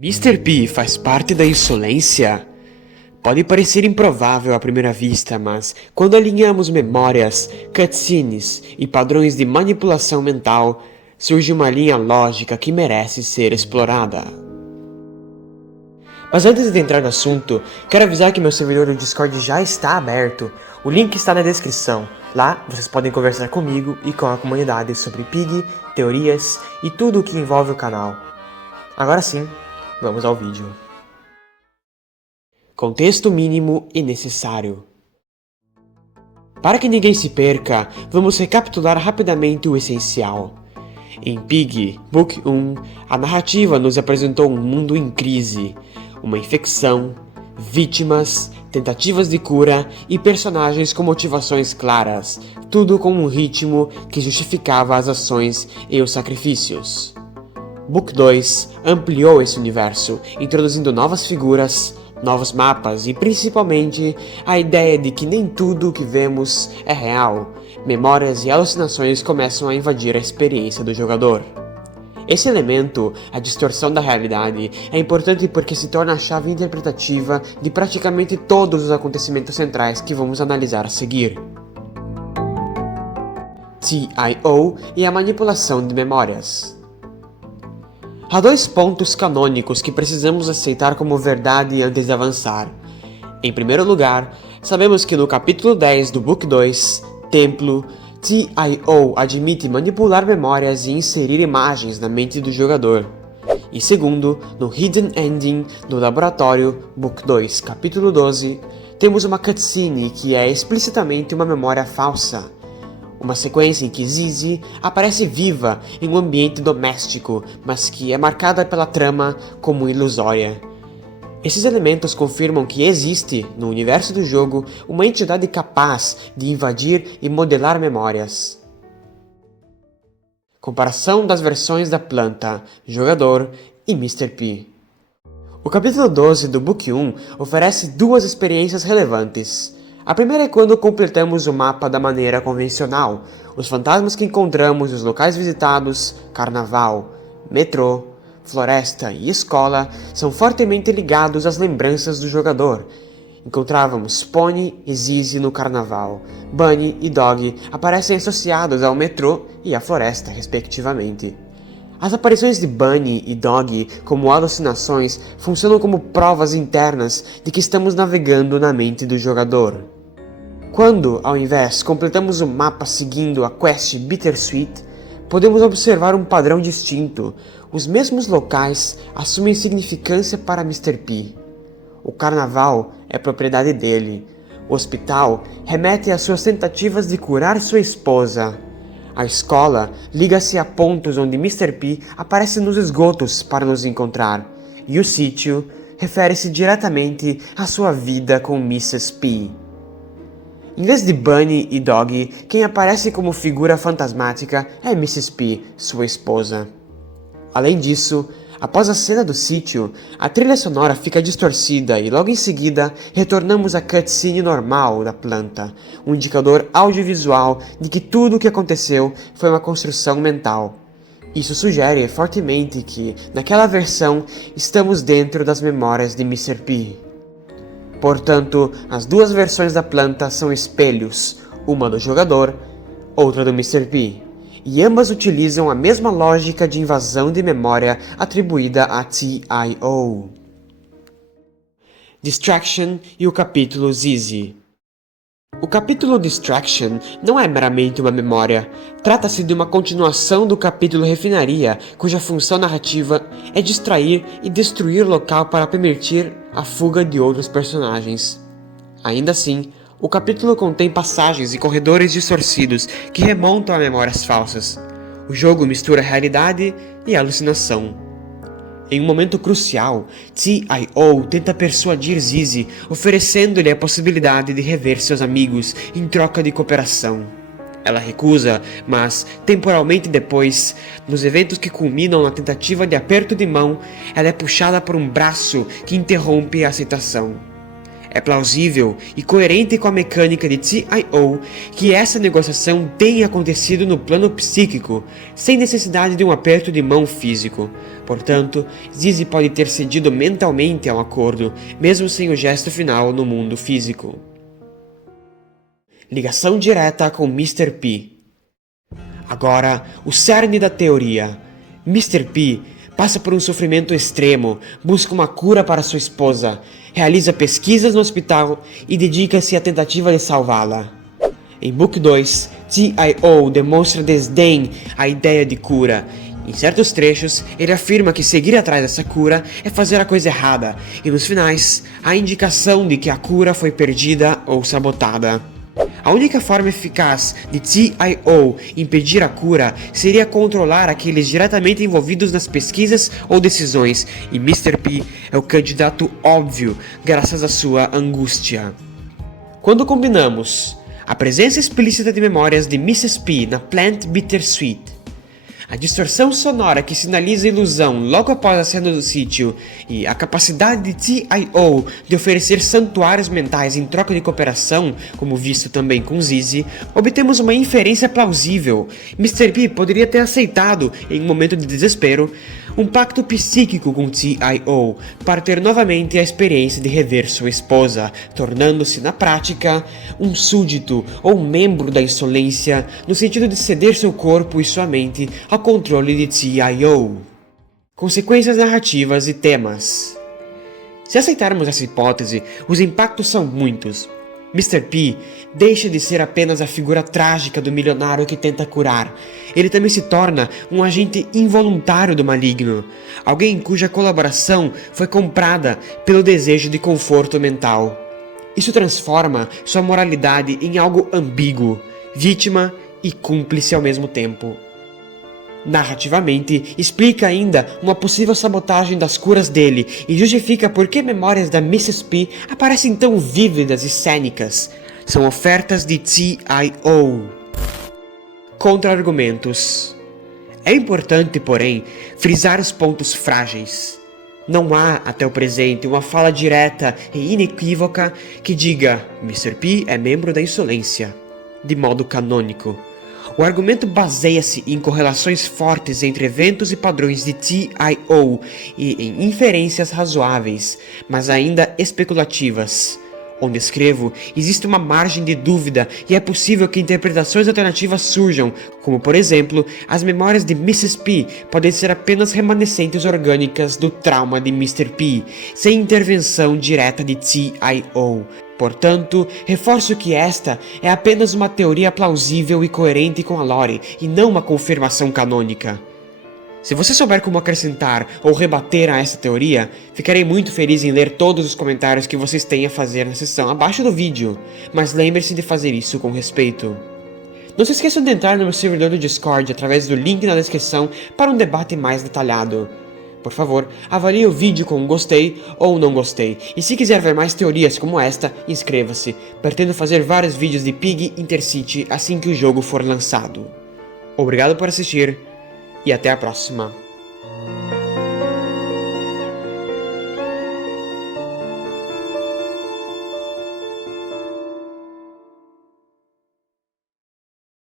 Mr. P faz parte da insolência? Pode parecer improvável à primeira vista, mas quando alinhamos memórias, cutscenes e padrões de manipulação mental, surge uma linha lógica que merece ser explorada. Mas antes de entrar no assunto, quero avisar que meu servidor do Discord já está aberto. O link está na descrição. Lá vocês podem conversar comigo e com a comunidade sobre Pig, teorias e tudo o que envolve o canal. Agora sim, vamos ao vídeo. Contexto mínimo e necessário. Para que ninguém se perca, vamos recapitular rapidamente o essencial. Em Pig, Book 1, a narrativa nos apresentou um mundo em crise, uma infecção, vítimas, tentativas de cura e personagens com motivações claras, tudo com um ritmo que justificava as ações e os sacrifícios. Book 2 ampliou esse universo, introduzindo novas figuras, novos mapas e principalmente a ideia de que nem tudo o que vemos é real. Memórias e alucinações começam a invadir a experiência do jogador. Esse elemento, a distorção da realidade, é importante porque se torna a chave interpretativa de praticamente todos os acontecimentos centrais que vamos analisar a seguir. TIO e a manipulação de memórias. Há dois pontos canônicos que precisamos aceitar como verdade antes de avançar. Em primeiro lugar, sabemos que no capítulo 10 do Book 2, Templo, TIO admite manipular memórias e inserir imagens na mente do jogador. E segundo, no Hidden Ending do Laboratório, Book 2, capítulo 12, temos uma cutscene que é explicitamente uma memória falsa. Uma sequência em que Zizi aparece viva em um ambiente doméstico, mas que é marcada pela trama como ilusória. Esses elementos confirmam que existe, no universo do jogo, uma entidade capaz de invadir e modelar memórias. Comparação das versões da planta, jogador e Mr. P. O capítulo 12 do Book 1 oferece duas experiências relevantes. A primeira é quando completamos o mapa da maneira convencional. Os fantasmas que encontramos nos locais visitados, carnaval, metrô, floresta e escola, são fortemente ligados às lembranças do jogador. Encontrávamos Pony e Zizi no carnaval. Bunny e Dog aparecem associados ao metrô e à floresta, respectivamente. As aparições de Bunny e Dog como alucinações funcionam como provas internas de que estamos navegando na mente do jogador. Quando, ao invés, completamos o mapa seguindo a quest Bittersweet, podemos observar um padrão distinto. Os mesmos locais assumem significância para Mr. P. O carnaval é propriedade dele. O hospital remete às suas tentativas de curar sua esposa. A escola liga-se a pontos onde Mr. P aparece nos esgotos para nos encontrar. E o sítio refere-se diretamente à sua vida com Mrs. P. Em vez de Bunny e Dog, quem aparece como figura fantasmática é Mrs. P, sua esposa. Além disso, após a cena do sítio, a trilha sonora fica distorcida e logo em seguida retornamos à cutscene normal da planta, um indicador audiovisual de que tudo o que aconteceu foi uma construção mental. Isso sugere fortemente que, naquela versão, estamos dentro das memórias de Mr. P. Portanto, as duas versões da planta são espelhos, uma do jogador, outra do Mr. P, e ambas utilizam a mesma lógica de invasão de memória atribuída a TIO. Distraction e o capítulo Zizi. O capítulo Distraction não é meramente uma memória, trata-se de uma continuação do capítulo Refinaria, cuja função narrativa é distrair e destruir o local para permitir a fuga de outros personagens. Ainda assim, o capítulo contém passagens e corredores distorcidos que remontam a memórias falsas. O jogo mistura realidade e alucinação. Em um momento crucial, TIO tenta persuadir Zizi, oferecendo-lhe a possibilidade de rever seus amigos em troca de cooperação. Ela recusa, mas, temporalmente depois, nos eventos que culminam na tentativa de aperto de mão, ela é puxada por um braço que interrompe a aceitação. É plausível e coerente com a mecânica de TIO que essa negociação tenha acontecido no plano psíquico, sem necessidade de um aperto de mão físico. Portanto, Zizi pode ter cedido mentalmente ao acordo, mesmo sem o gesto final no mundo físico. Ligação direta com Mr. P. Agora, o cerne da teoria. Mr. P passa por um sofrimento extremo, busca uma cura para sua esposa, realiza pesquisas no hospital e dedica-se à tentativa de salvá-la. Em Book 2, TIO demonstra desdém à ideia de cura. Em certos trechos, ele afirma que seguir atrás dessa cura é fazer a coisa errada, e nos finais, há indicação de que a cura foi perdida ou sabotada. A única forma eficaz de TIO impedir a cura seria controlar aqueles diretamente envolvidos nas pesquisas ou decisões, e Mr. P é o candidato óbvio graças à sua angústia. Quando combinamos a presença explícita de memórias de Mrs. P na Plant Bittersweet, a distorção sonora que sinaliza a ilusão logo após a cena do sítio e a capacidade de TIO de oferecer santuários mentais em troca de cooperação, como visto também com Zizi, obtemos uma inferência plausível. Mr. P poderia ter aceitado, em um momento de desespero, um pacto psíquico com TIO para ter novamente a experiência de rever sua esposa, tornando-se na prática um súdito ou um membro da insolência, no sentido de ceder seu corpo e sua mente ao controle de TIO. Consequências narrativas e temas. Se aceitarmos essa hipótese, os impactos são muitos. Mr. P deixa de ser apenas a figura trágica do milionário que tenta curar. Ele também se torna um agente involuntário do maligno, alguém cuja colaboração foi comprada pelo desejo de conforto mental. Isso transforma sua moralidade em algo ambíguo, vítima e cúmplice ao mesmo tempo. Narrativamente, explica ainda uma possível sabotagem das curas dele e justifica por que memórias da Mrs. P aparecem tão vívidas e cênicas. São ofertas de TIO. Contra-argumentos. É importante, porém, frisar os pontos frágeis. Não há, até o presente, uma fala direta e inequívoca que diga Mr. P é membro da insolência, de modo canônico. O argumento baseia-se em correlações fortes entre eventos e padrões de TIO e em inferências razoáveis, mas ainda especulativas. Onde escrevo, existe uma margem de dúvida e é possível que interpretações alternativas surjam, como por exemplo, as memórias de Mrs. P podem ser apenas remanescentes orgânicas do trauma de Mr. P, sem intervenção direta de TIO. Portanto, reforço que esta é apenas uma teoria plausível e coerente com a lore, e não uma confirmação canônica. Se você souber como acrescentar ou rebater a esta teoria, ficarei muito feliz em ler todos os comentários que vocês têm a fazer na seção abaixo do vídeo, mas lembre-se de fazer isso com respeito. Não se esqueçam de entrar no meu servidor do Discord através do link na descrição para um debate mais detalhado. Por favor, avalie o vídeo com gostei ou não gostei, e se quiser ver mais teorias como esta, inscreva-se. Pretendo fazer vários vídeos de Pig Intercity assim que o jogo for lançado. Obrigado por assistir, e até a próxima.